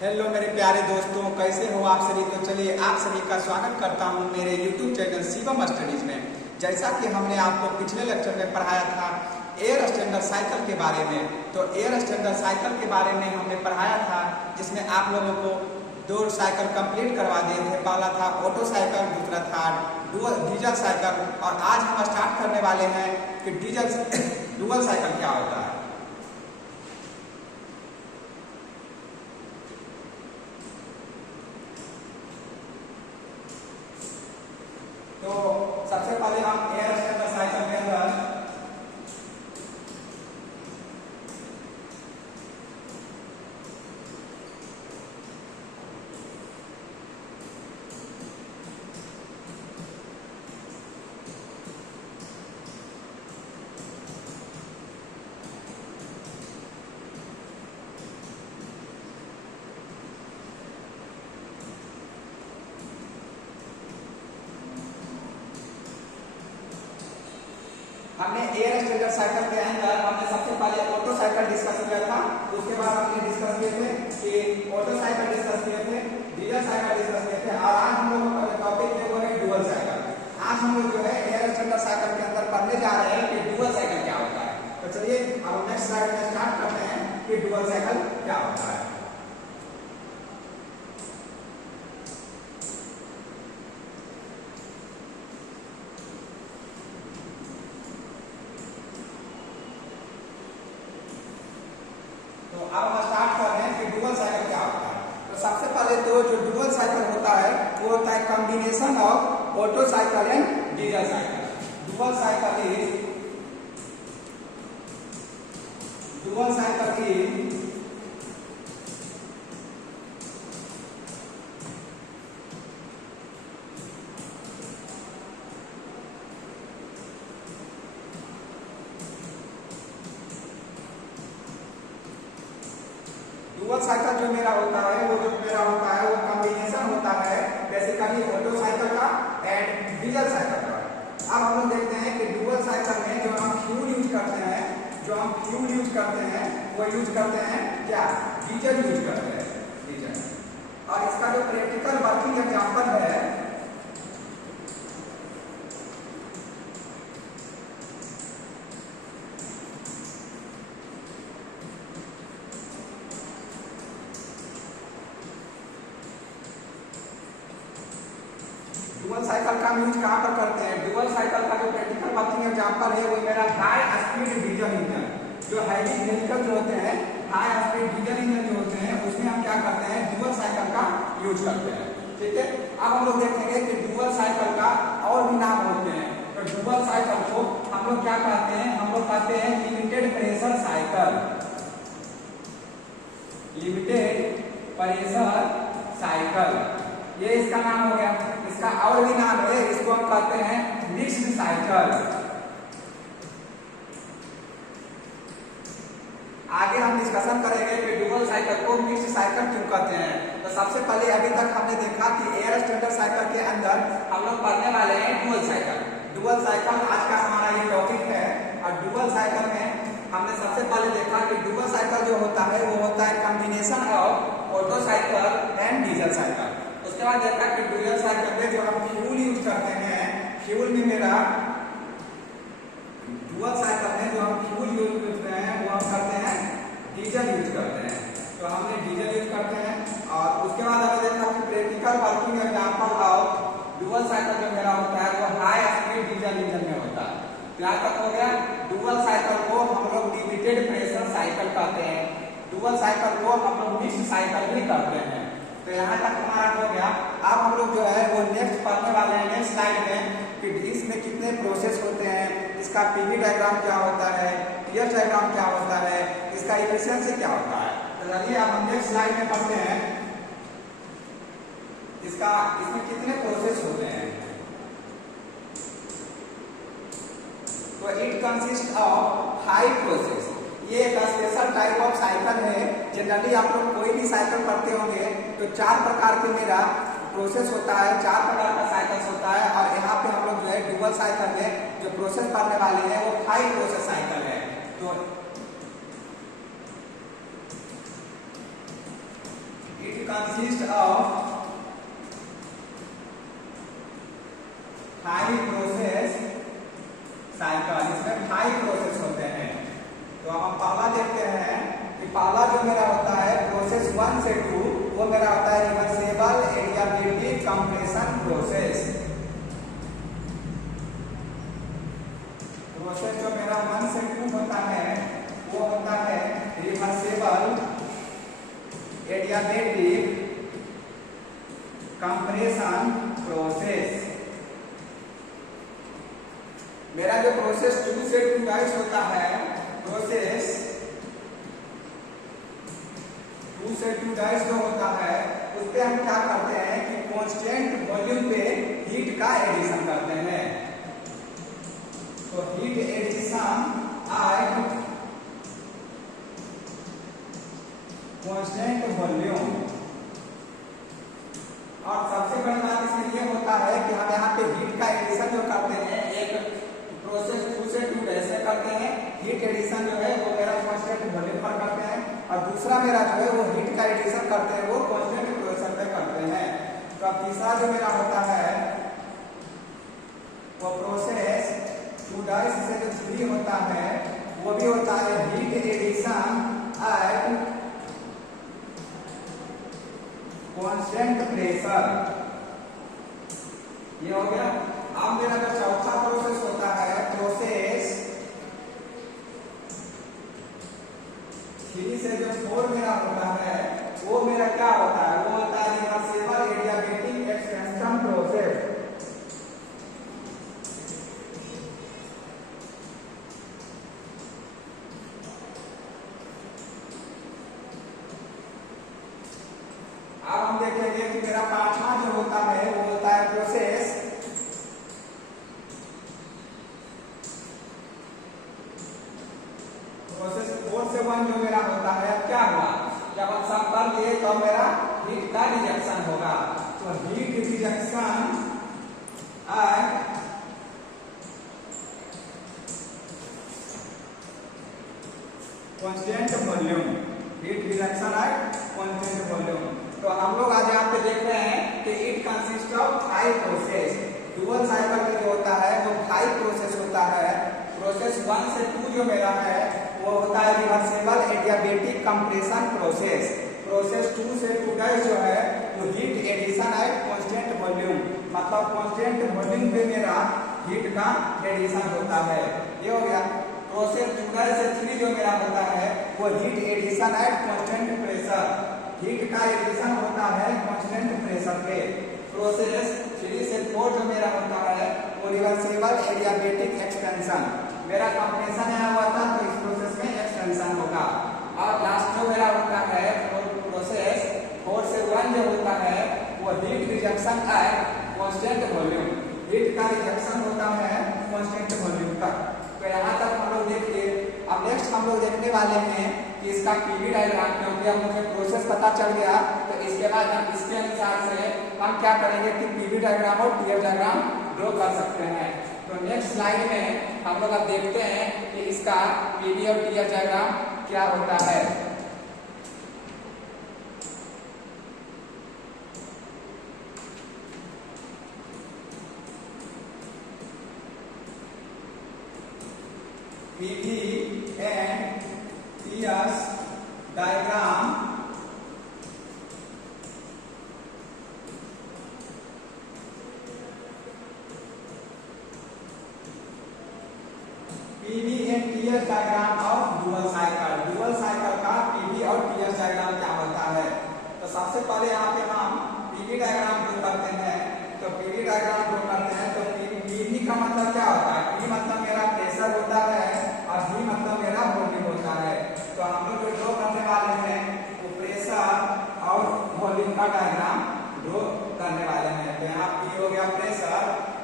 Hello मेरे प्यारे दोस्तों, कैसे हो आप सभी। तो चलिए आप सभी का स्वागत करता हूं मेरे YouTube चैनल शिवम स्टडीज में। जैसा कि हमने आपको पिछले लेक्चर में पढ़ाया था एयर स्टैंडर्ड साइकिल के बारे में, तो एयर स्टैंडर्ड साइकिल के बारे में हमने पढ़ाया था, जिसमें आप लोगों को दो साइकिल कंप्लीट करवा दिए थे। पहला था ऑटो साइकिल, दूसरा था डीजल साइकिल। और आज हम स्टार्ट करने वाले हैं कि डुअल साइकिल क्या होता है। तो सबसे पहले हम एयर स्टैंडर्ड साइकिल के अंदर हमने एयर स्टैंडर्ड साइकिल के अंदर हमने सबसे पहले ऑटो साइकिल डिस्कस किया था। उसके बाद हमने डिस्कस किए थे कि ऑटो साइकिल डिस्कस किए थे, डीजल साइकिल डिस्कस किए थे। और आज हम लोग का टॉपिक है वो है डुअल साइकिल। आज हम लोग जो है एयर स्टैंडर्ड साइकिल के अंदर पढ़ने जा रहे हैं कि डुअल साइकिल क्या होता है। तो चलिए अब नेक्स्ट स्लाइड में स्टार्ट करते हैं कि डुअल साइकिल क्या होता है। तो अब हम स्टार्ट कर रहे हैं कि डुअल साइकिल क्या होता है। तो सबसे पहले तो जो डुअल साइकिल होता है वो होता है combination of auto cycle and diesel cycle. Dual cycle is dual cycle जो मेरा होता है वो कॉम्बिनेशन होता है बेसिकली ऑटो साइकिल का एंड डीजल साइकिल का। अब हम लोग देखते हैं कि डुअल साइकिल में जो हम फ्यूल यूज करते हैं वो यूज करते हैं क्या, डीजल यूज करते हैं, डीजल। और इसका जो प्रैक्टिकल वर्किंग एग्जांपल है डुअल साइकिल का यूज कहाँ पर करते हैं। डुअल साइकिल का जो प्रैक्टिकल वर्किंग एग्जांपल है वो मेरा हाई स्पीड डीजल इंजन, जो हैवी व्हीकल जो होते हैं, हाई स्पीड डीजल इंजन जो होते हैं, उसमें हम क्या करते हैं, डुअल साइकिल का यूज करते हैं। ठीक है, अब हम लोग देखेंगे कि डुअल साइकिल का और भी नाम होते हैं। तो डुअल साइकिल को हम लोग क्या कहते हैं, हम लोग कहते हैं limited pressure cycle, limited pressure cycle, ये इसका नाम हो गया। इसका और भी नाम है, इसको हम कहते हैं मिक्स्ड साइकिल। आगे हम डिस्कशन करेंगे कि डुअल साइकिल को मिक्स्ड साइकिल क्यों कहते हैं। तो सबसे पहले अभी तक हमने देखा कि एयर स्टैंडर्ड साइकिल के अंदर हम लोग पढ़ने वाले हैं डुअल साइकिल। डुअल साइकिल आज का हमारा ये टॉपिक है। और डुअल साइकिल में हमने सबसे पहले देखा कि डुअल साइकिल जो होता है वो होता है combination of auto cycle and diesel cycle. उसके बाद देखा कि डुअल साइकिल में जो हम फ्यूल यूज करते हैं, फ्यूल में मेरा डुअल साइकिल में जो हम फ्यूल यूज करते हैं वो हम करते हैं डीजल यूज करते हैं। तो हमने डीजल यूज करते हैं। और उसके बाद हमने देखा कि practical working example of dual cycle जो मेरा होता है वो हाई स्पीड डीजल इंजन में होता है। यहाँ तक हो गया। डुअल साइकिल को हम लोग लिमिटेड प्रेशर साइकिल कहते हैं, डुअल साइकिल को हम लोग मिक्स्ड साइकिल भी कहते हैं। तो यहाँ तक हमारा हो गया। अब हम लोग जो है वो नेक्स्ट पढ़ने वाले हैं नेक्स्ट स्लाइड में कि इसमें कितने प्रोसेस होते हैं, इसका पीवी डायग्राम क्या होता है, टीएस डायग्राम क्या होता है, इसका एफिशिएंसी क्या होता है। तो चलिए अब हम नेक्स्ट स्लाइड में पढ़ते हैं इसमें कितने प्रोसेस होते हैं। तो इट कंसिस्ट ऑफ 5 प्रोसेस। ये एक स्पेशल टाइप ऑफ साइकिल है। जनरली आप लोग कोई भी साइकिल पढ़ते होंगे तो 4 प्रकार के मेरा प्रोसेस होता है, 4 प्रकार का साइकिल होता है। और यहाँ पे हम लोग जो है डुअल साइकिल में जो प्रोसेस पढ़ने वाले हैं वो 5 प्रोसेस साइकिल है। तो it consist of 5 process cycle. इसमें 5 प्रोसेस होते हैं। तो हम पहला देखते हैं कि पहला जो मेरा होता है प्रोसेस 1 से 2, वो मेरा होता है reversible adiabatic compression process. Process जो मेरा 1 से 2 होता है वो होता है रिवर्सेबल एडियाबेटिक कंप्रेशन प्रोसेस। मेरा जो प्रोसेस 2 से 2 गाइस होता है, प्रोसेस 2 से 2 गाइस जो होता है उस पे हम क्या करते हैं कि कांस्टेंट वॉल्यूम पे हीट का एडिशन करते हैं। तो heat addition at constant volume. और सबसे बड़ी बात इसमें ये होता है कि हम यहाँ पे हीट का एडिशन जो करते हैं, एक प्रोसेस 2 से 2 ऐसे करते हैं, हीट एडिशन जो है वो मेरा कांस्टेंट वॉल्यूम पर करते हैं, और दूसरा मेरा जो है वो हीट का एडिशन करते हैं वो कांस्टेंट प्रेशर पे करते हैं। तो अब तीसरा जो मेरा होता है वो प्रोसेस 2 से जो 3 होता है वो भी होता है heat addition at constant pressure. ये हो गया। अब मेरा जो चौथा प्रोसेस होता है प्रोसेस 3 से जो 4 मेरा होता है वो मेरा क्या होता है, वो होता है रिवर्सेबल एडियाबेटिक एक्सपेंशन प्रोसेस। अब हम देखेंगे कि मेरा पांचवा जो होता है वो होता है प्रोसेस 4 से 1 जो मेरा होता है। अब क्या हुआ, जब हम सब कर लिए तो मेरा हीट का रिजेक्शन होगा। तो heat rejection eight constant volume, heat rejection eight constant volume. तो हम लोग आज यहाँ पे देख रहे हैं कि it consist of 5 process. Dual cycle में जो होता है वो 5 प्रोसेस होता है। प्रोसेस 1 से 2 जो मेरा है वो होता है reversible adiabatic compression process. Process 2 से 2 गाइस जो है वो heat addition at constant volume, मतलब कांस्टेंट वॉल्यूम पे मेरा हीट का एडिशन होता है। ये हो गया। प्रोसेस 2 से 3 जो मेरा होता है वो heat addition at constant pressure, heat का एडिशन होता है कांस्टेंट प्रेशर पे। प्रोसेस 3 से 4 जो मेरा होता है वो रिवर्सेबल एडियाबेटिक एक्सपेंशन, मेरा कंप्रेशन यहाँ हुआ था तो इस प्रोसेस में एक्सपेंशन होगा। और लास्ट जो मेरा होता है प्रोसेस 4 से 1 जो होता है वो heat rejection eight constant volume, heat का रिजेक्शन होता है कांस्टेंट वॉल्यूम तक। तो यहाँ तक हम लोग देख लिए। अब नेक्स्ट हम लोग देखने वाले हैं कि इसका पीवी डायग्राम, क्योंकि अब मुझे प्रोसेस पता चल गया तो इसके बाद हम इसके अनुसार से हम क्या करेंगे कि पीवी डायग्राम और टीएफ डायग्राम ड्रॉ कर सकते हैं। तो नेक्स्ट स्लाइड में हम लोग अब देखते हैं कि इसका पीवी और टीएफ डायग्राम क्या होता है। PV and TF diagram PV and TS diagram of dual cycle. Dual cycle का पीवी और टीएस डायग्राम क्या होता है। तो सबसे पहले यहाँ पे हम पीवी डायग्राम ड्रॉ करते हैं। तो पीवी डायग्राम ड्रॉ करते हैं तो पीवी का मतलब क्या होता है, पी मतलब मेरा प्रेशर होता है और वी मतलब मेरा वॉल्यूम होता है। तो हम लोग जो ड्रॉ करने वाले हैं वो प्रेशर और वॉल्यूम का डायग्राम ड्रॉ करने वाले हैं। तो यहाँ पी हो गया प्रेशर,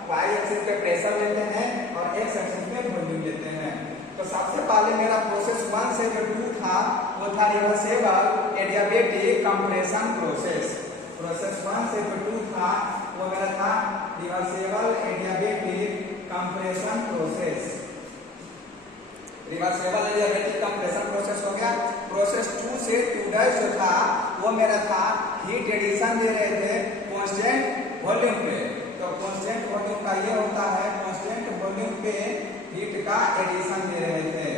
वाई एक्सिस पे प्रेशर लेते हैं और एक्स एक्सिस पे वॉल्यूम लेते हैं। तो सबसे पहले मेरा प्रोसेस 1 से जो 2 था वो था reversible adiabatic compression process. Process 1 से जो 2 था वो मेरा था reversible adiabatic compression process. Reversible adiabatic compression process हो गया। प्रोसेस 2 से 2' जो था वो मेरा था हीट एडिशन दे रहे थे कांस्टेंट वॉल्यूम पे। तो कांस्टेंट वॉल्यूम का ये होता है, कांस्टेंट वॉल्यूम पे हीट का एडिशन दे रहे थे,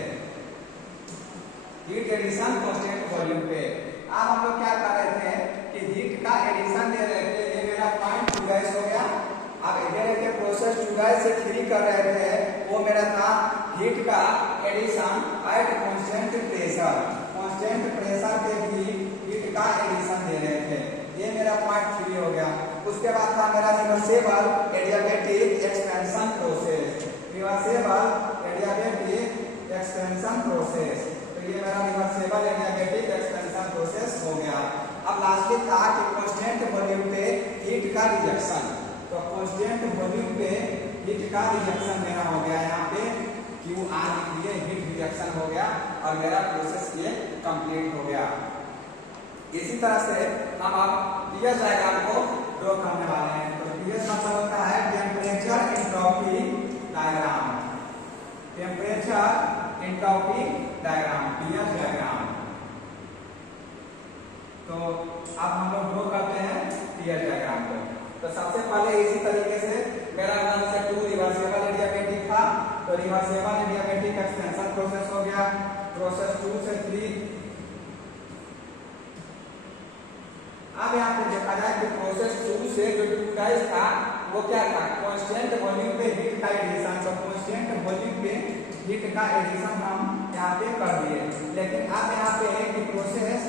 हीट एडिशन कांस्टेंट वॉल्यूम पे। अब हम लोग क्या कर रहे थे कि हीट का एडिशन दे रहे थे, ये मेरा पॉइंट 2 गैस हो गया। अब इधर के प्रोसेस 2 गैस से 3 कर रहे थे, वो मेरा था हीट का addition at constant pressure, constant pressure पे भी हीट का एडिशन दे रहे थे, ये मेरा पॉइंट 3 हो गया। उसके बाद था मेरा reversible adiabatic expansion process, reversible adiabatic expansion process. तो ये मेरा रिवर्सेबल एडियाबैटिक एक्सपेंशन प्रोसेस हो गया। अब लास्टली था कि कांस्टेंट वॉल्यूम पे हीट का रिजेक्शन, तो कांस्टेंट वॉल्यूम पे हीट का रिजेक्शन मेरा हो गया, यहाँ पे QR लिख दिए, हीट रिजेक्शन हो गया और मेरा प्रोसेस ये कंप्लीट हो गया। इसी तरह से हम अब TS डायग्राम को ड्रॉ करने वाले हैं। तो TS मतलब होता है temperature entropy diagram, temperature entropy diagram, TS diagram. तो अब हम लोग ड्रॉ करते हैं TS डायग्राम को। तो सबसे पहले इसी तरीके से मेरा नाम से 2 रिवर्सेबल एडियाबैटिक था, तो रिवर्सेबल एडियाबैटिक एक्सपेंशन प्रोसेस हो गया। प्रोसेस 2 से 3। अब यहाँ पे देखा जाए कि प्रोसेस 2 से जो 2 गैस था वो क्या था, कांस्टेंट वॉल्यूम पे हीट का एडिशन। तो कांस्टेंट वॉल्यूम पे हीट का एडिशन हम यहाँ पे कर दिए, लेकिन अब यहाँ पे है कि प्रोसेस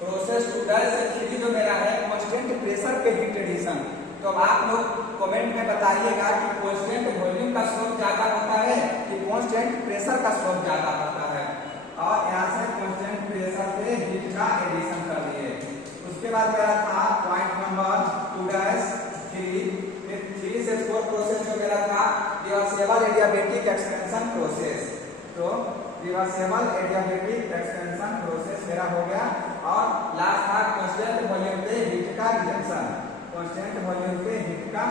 2 गैस से 3 जो मेरा है कांस्टेंट प्रेशर पे हीट एडिशन। तो अब आप लोग कमेंट में बताइएगा कि कांस्टेंट वॉल्यूम का स्लोप ज्यादा होता है कि कांस्टेंट प्रेशर का स्लोप ज्यादा होता है। और यहाँ से कांस्टेंट प्रेशर पे हीट का एडिशन कर दिए। उसके बाद मेरा था पॉइंट नंबर 2 गैस 3, फिर 3 से 4 प्रोसेस जो मेरा था रिवर्सेबल एडियाबैटिक एक्सपेंशन प्रोसेस। तो रिवर्सेबल एडियाबैटिक एक्सपेंशन प्रोसेस मेरा हो गया। और लास्ट था कांस्टेंट वॉल्यूम पे हीट का रिजेक्शन, कांस्टेंट वॉल्यूम पे हीट का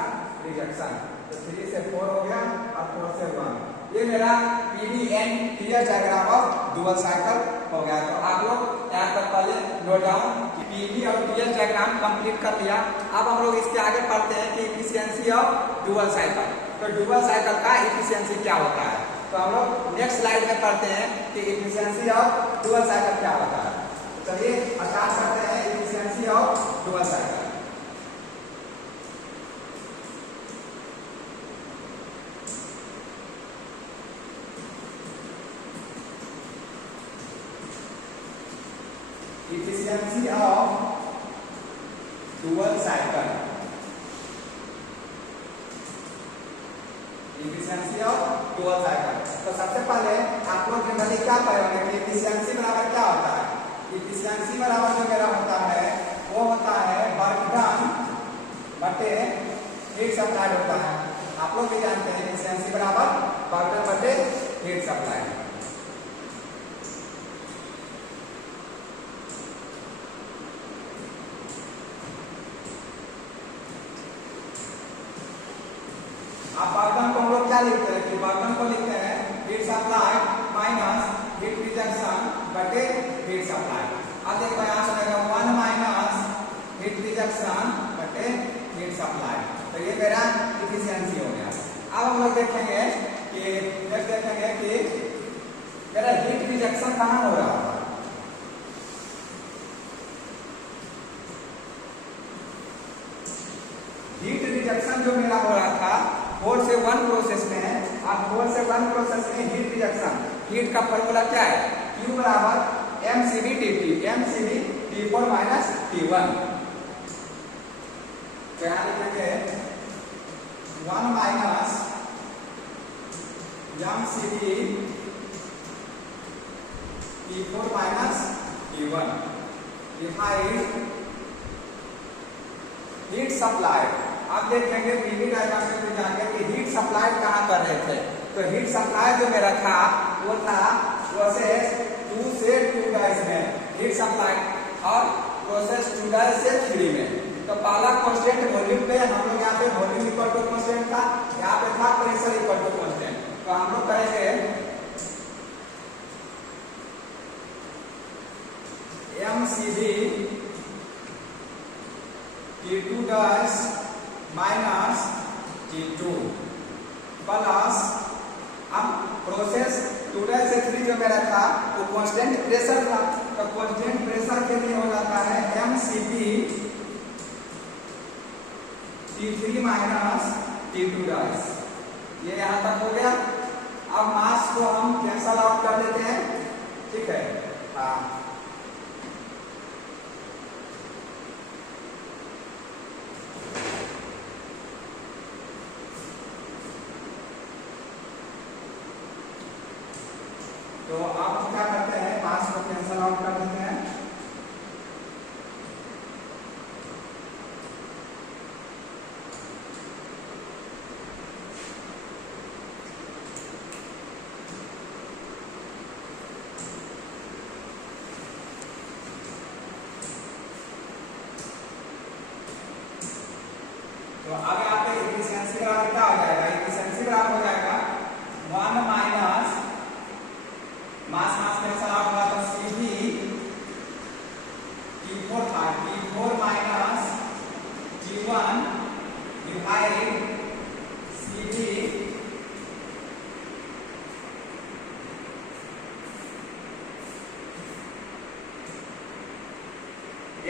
रिजेक्शन। तो 3 से 4 हो गया और 4 से 1। ये मेरा PDN TS diagram of dual cycle हो गया। तो आप लोग यहाँ तक पहले नोट डाउन कि PD और TS डायग्राम कंप्लीट कर लिया। अब हम लोग इसके आगे पढ़ते हैं कि इफिशियंसी ऑफ डुअल साइकिल। तो डुअल साइकिल का इफिशियंसी क्या होता है, तो हम लोग नेक्स्ट स्लाइड में पढ़ते हैं कि इफिशियंसी ऑफ डुअल साइकिल क्या होता है। चलिए स्टार्ट करते हैं efficiency of dual cycle. Efficiency of dual cycle, efficiency of dual cycle। तो सबसे पहले आप लोग जनरली क्या पढ़ेंगे कि efficiency बराबर क्या होता है। efficiency बराबर जो मेरा होता है वो होता है वर्क डन बटे हीट सप्लाई होता है। आप लोग भी जानते हैं efficiency बराबर वर्क डन बटे हीट सप्लाई। आप वर्क को हम लोग क्या लिखते हैं कि वर्क को लिखते हैं heat supply minus heat rejection बटे हीट सप्लाई। अब देखो यहाँ से आएगा 1 माइनस हीट रिजेक्शन बटे हीट सप्लाई। तो ये मेरा इफिशियंसी हो गया। अब हम लोग देखेंगे कि नेक्स्ट देखेंगे कि मेरा हीट रिजेक्शन कहाँ हो रहा है। हीट रिजेक्शन जो मेरा हो रहा था 4 से 1 प्रोसेस में है। अब 4 से 1 प्रोसेस में हीट रिजेक्शन, हीट का फॉर्मूला क्या है, Q बराबर mCv dt, mCv T4 minus T1। तो यहाँ लिखेंगे 1 minus mCv T4 minus T1 divide heat supply. आप देखेंगे पीवी डायग्राम में जाके कि हीट सप्लाई कहाँ कर रहे थे। तो हीट सप्लाई जो मेरा था वो था प्रोसेस 2 से 2 गैस में हीट सप्लाई और प्रोसेस 2 गैस से 3 में। तो पहला कांस्टेंट वॉल्यूम पे हम लोग यहाँ पे वॉल्यूम इक्वल टू कांस्टेंट था, यहाँ पे था प्रेशर इक्वल टू कांस्टेंट। तो हम लोग करेंगे प्रोसेस 2-3 जो मेरा था वो कांस्टेंट प्रेशर था, तो कांस्टेंट प्रेशर के लिए हो जाता है mCp T3 माइनस T2 ये यहाँ तक हो गया। अब मास को हम कैंसल आउट कर देते हैं, ठीक है। हाँ तो आप क्या करते हैं, मास को कैंसल आउट कर देते हैं। तो अब यहाँ पे एफिशिएंसी ग्राफ क्या हो जाएगा, एफिशिएंसी ग्राफ हो जाएगा 1 माइनस मास कैंसल आउट होगा तो Cv T4 था, T4 minus T1 divide Cv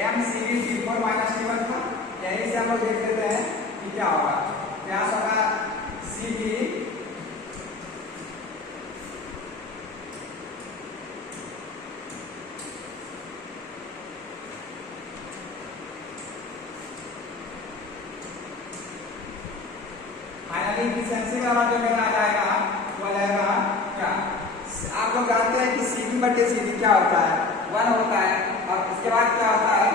mCv T4 minus T1 था। यहीं से हम लोग देख लेते हैं कि क्या होगा, क्या होगा Cv फाइनली एफिशिएंसी का जो मेरा आ जाएगा वो आ जाएगा क्या, आप लोग जानते हैं कि Cv बटे Cv क्या होता है, 1 होता है। और उसके बाद क्या होता है,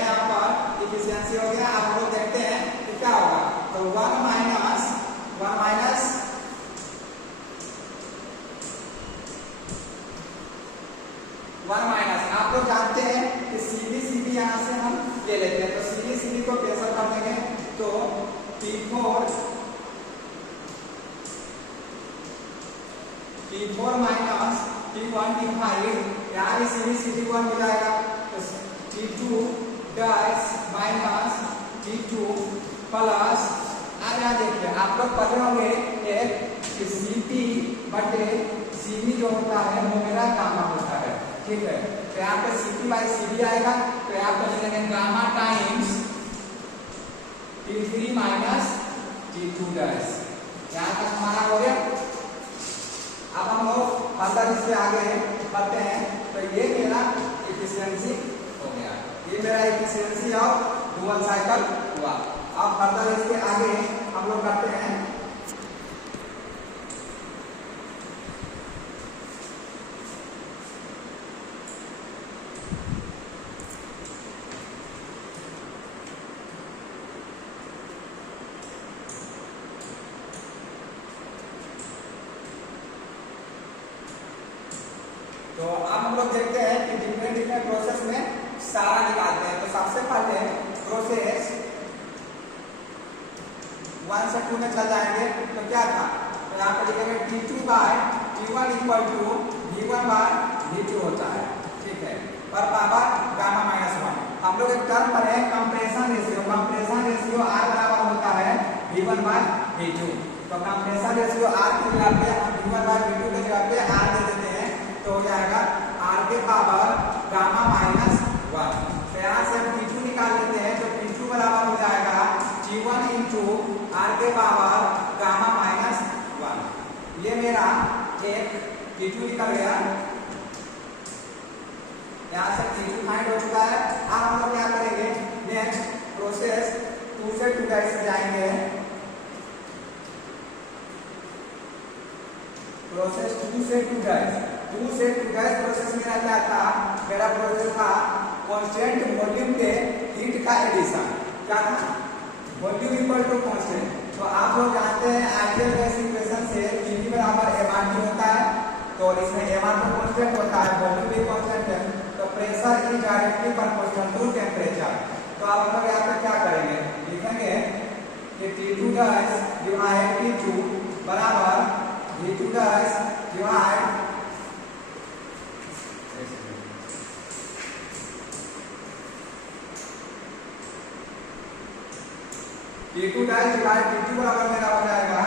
यहाँ पर एफिशिएंसी हो गया। आप लोग देखते हैं कि क्या होगा, तो 1 माइनस आप लोग जानते हैं कि Cv यहाँ से हम ले लेते हैं, तो Cv को कैंसल कर देंगे तो T4 माइनस T1 डिवाइड यहाँ भी Cv1 हो जाएगा, तो T2 माइनस T2 प्लस। अब यहाँ देखिए आप लोग पढ़े होंगे एक Cp बटे Cv जो होता है वो मेरा गामा होता है, ठीक है। तो यहाँ पे Cp/Cv आएगा, तो यहाँ पे ले लेंगे gamma times T3 minus T2। यहाँ तक हमारा हो गया। अब हम लोग फर्दर इससे आगे बढ़ते हैं, तो ये मेरा एफिशिएंसी हो गया, ये मेरा एफिशिएंसी ऑफ डुअल साइकिल हुआ। अब फर्दर इसके आगे हम लोग करते हैं तो अब हम लोग देखते हैं कि डिफरेंट प्रोसेस में सारा निकालते हैं। तो सबसे पहले प्रोसेस 1 से 2 में चल जाएंगे, तो क्या था, तो यहाँ पर लिखेंगे T2/T1 इक्वल टू V1/V2 होता है, ठीक है, पर पावर गामा -1। हम लोग एक टर्म पर है कंप्रेशन रेशियो R बराबर होता है V1/V2। तो कंप्रेशन रेशियो R की जगह पे हम V1/V2 की जगह पे R दे देते हैं, तो हो जाएगा R के पावर गामा -1। तो यहाँ से हम T2 निकाल लेते हैं, तो T2 बराबर हो जाएगा T1 इंटू R के पावर गामा -1। ये मेरा एक T2 निकल गया, यहाँ से T2 फाइंड हो चुका है। अब हम लोग क्या करेंगे, नेक्स्ट प्रोसेस 2 से 2 से जाएंगे। प्रोसेस 2 से 2 प्रोसेस मेरा क्या था, मेरा प्रोसेस था कांस्टेंट वॉल्यूम के हीट का एडिशन। क्या था, वॉल्यूम इक्वल टू कांस्टेंट। तो आप लोग जानते हैं आइडियल गैस इक्वेशन से Pv बराबर mRT होता है, तो इसमें mR तो कांस्टेंट होता है, वॉल्यूम भी कांस्टेंट है, तो pressure is directly proportional to temperature. तो अब हम लोग यहाँ पे क्या करेंगे, लिखेंगे कि T2 डिवाइड T2 बराबर V2 divide T2 divide T2 बराबर मेरा हो जाएगा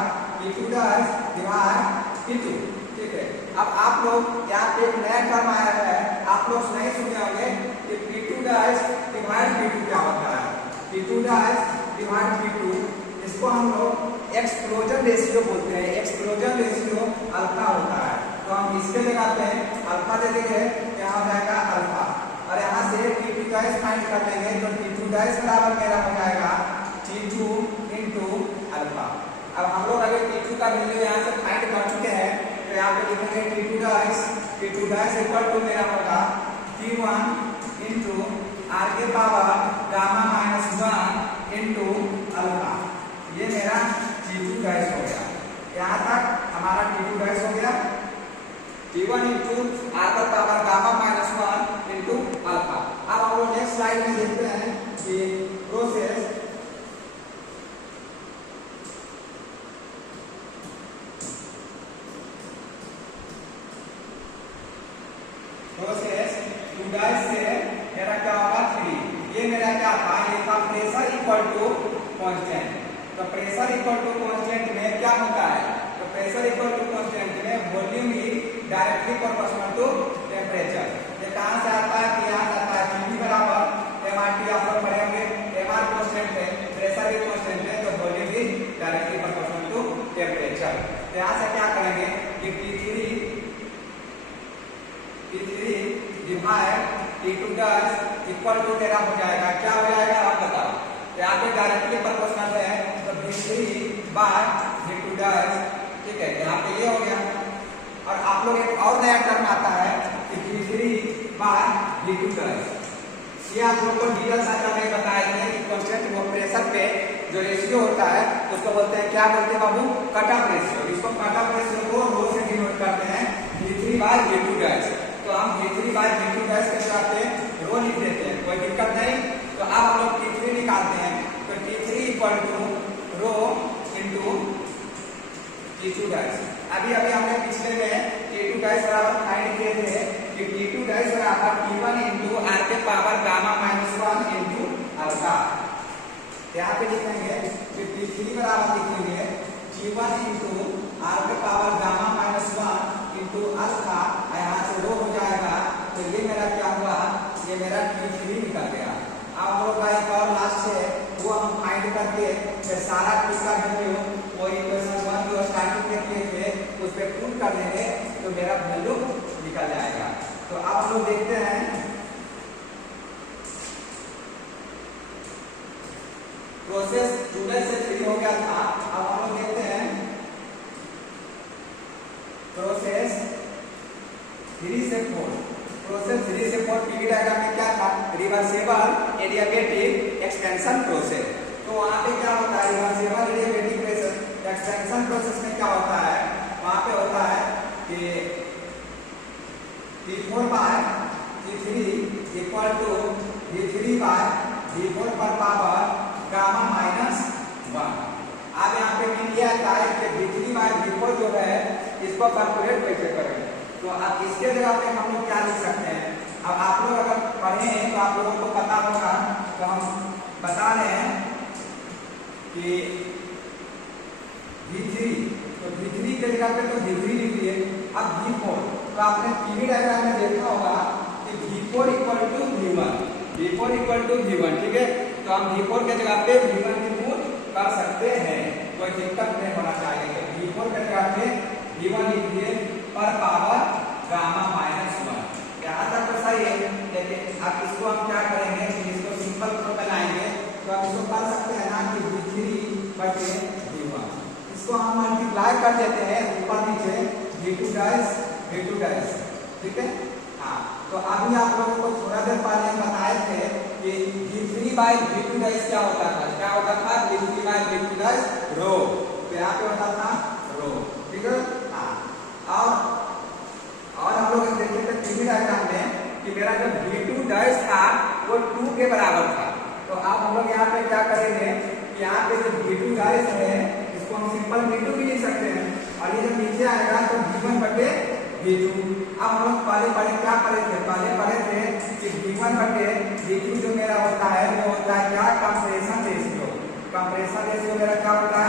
T2 डैश डिवाइड T2, ठीक है। अब आप लोग यहाँ पे एक नया टर्म आया है, आप लोग नहीं सुने होंगे कि P2 डैश डिवाइड P2 क्या होता है। P2 डैश डिवाइड P2, इसको हम लोग एक्सप्लोजन रेशियो बोलते हैं। एक्सप्लोजन रेशियो अल्फा होता है, तो हम इसके जगह पे अल्फा दे देंगे, यहाँ हो जाएगा अल्फा, और यहाँ से T2 डैश फाइंड कर लेंगे, तो T2 डैश बराबर मेरा हो जाएगा T2 इंटू अल्फा। अब हम लोग अगर T2 का वैल्यू यहाँ से फाइंड कर चुके हैं, तो यहाँ पे लिखेंगे T2 डैश इक्वल टू मेरा होगा T1 इंटू आर के power gamma minus 1 into alpha. ये मेरा T2 डैश हो गया। यहाँ तक हमारा T2 डैश हो गया, T1 इंटू आर का power gamma minus 1 into alpha. अब हम लोग नेक्स्ट स्लाइड में देखते हैं कि प्रोसेस टू डैश से मेरा क्या होगा 3। ये मेरा क्या था, ये था प्रेशर इक्वल टू कांस्टेंट। तो प्रेशर इक्वल टू कांस्टेंट में क्या होता है, तो प्रेशर इक्वल टू कांस्टेंट में volume is directly proportional to temperature. ये कहां से आता है कि यहाँ आता है Qv बराबर mRT। आप लोग पढ़ेंगे mR कांस्टेंट है, प्रेशर भी कांस्टेंट है, तो volume is directly proportional to temperature. तो यहाँ से क्या करेंगे कि T3 divide T2 dash equal to मेरा हो जाएगा, क्या हो जाएगा आप बताओ। यहाँ पे डायरेक्टली प्रोपोर्शनल है, तो V3 बाय V2 डैश, ठीक है, यहाँ पे ये हो गया। और आप लोग एक और नया टर्म आता है कि V3 बाय V2 डैश। ये आप लोग को डिटेल साथ में बताया गया कि कांस्टेंट वो प्रेशर पे जो रेशियो होता है उसको बोलते हैं, क्या बोलते हैं बाबू, कट ऑफ रेशियो। इसको कट ऑफ रेशियो को रो से डिनोट करते हैं V3 बाय V2 डैश। तो हम V3 बाय V2 डैश के साथ रो लिख देते हैं, कोई दिक्कत नहीं। तो अब हम लोग T3 निकालते हैं, तो T3 equal to rho into T2 dash. अभी हमने पिछले में T2 डैश बराबर फाइंड किए थे कि T2 डैश बराबर T1 इंटू आर के power gamma minus 1 into alpha. यहाँ पे लिखेंगे कि T3 बराबर लिखेंगे T1 इंटू आर के power gamma minus 1 into alpha, यहाँ से रो हो जाएगा। तो ये मेरा क्या हुआ, ये मेरा T3 निकल गया। अब हम लोग का एक और लास्ट है, वो हम फाइंड करके फिर सारा Q का वैल्यू वो इक्वेशन 1 जो स्टार्टिंग में किए थे उस पर पुट कर देंगे, तो मेरा वैल्यू निकल जाएगा। तो अब हम लोग देखते हैं प्रोसेस 2 से 3 हो गया था। अब हम लोग देखते हैं प्रोसेस 3 से 4। प्रोसेस 3 से 4 पीवी डायग्राम में क्या था, रिवर्सेबल एडियाबेटिक एक्सपेंशन प्रोसेस। तो वहां पे क्या होता है, रिवर्सेबल एडियाबेटिक एक्सपेंशन प्रोसेस में क्या होता है, वहां पे होता है कि T4 bye T3 equal to V3 bye V4 पर पावर गामा माइनस 1। अब यहाँ पे मीन ये आता है कि V3 बाय V4 जो है इसको कैलकुलेट कैसे करें। तो अब इसके जगह पे हम लोग क्या लिख सकते हैं, अब आप लोग अगर पढ़े हैं तो आप लोगों को पता होगा। तो हम बता रहे हैं कि V3, तो V3 के जगह पे तो V3 लिखिए। अब V4, तो आपने पीवी डायग्राम में देखा होगा कि V4 इक्वल टू V1, ठीक है। तो हम V4 के जगह पे V1 की पुट कर सकते हैं, कोई दिक्कत नहीं होना चाहिए। V4 के जगह पे V1 लिखिए पर पावर गामा माइनस 1। यहाँ तक तो सही है, लेकिन अब इसको हम क्या करेंगे, इसको सिंपल बनाएंगे। तो आप इसको कर सकते हैं ना कि V3 बटे V1, इसको हम मल्टीप्लाई कर देते हैं ऊपर नीचे V2 डैश, ठीक है। हाँ, तो अभी आप लोगों को थोड़ा देर पहले बताए थे कि V3 बाय V2 डैश क्या होता था, V3 बाय V2 डैश रो। तो यहाँ पे होता था रो, ठीक है। हाँ, और हम लोग देखे थे पीवी डायग्राम में कि मेरा जो V2 डैश था वो 2 के बराबर था। तो अब हम लोग यहाँ पे क्या करेंगे कि यहाँ पे जो V2 डैश है इसको हम सिंपल V2 भी लिख सकते हैं, और ये जब नीचे आएगा तो V1 बटे V2। अब हम लोग पहले क्या पढ़े थे कि V1 बटे V2 जो मेरा होता है वो होता है क्या, कंप्रेशन रेशियो। कंप्रेशन रेशियो मेरा क्या होता है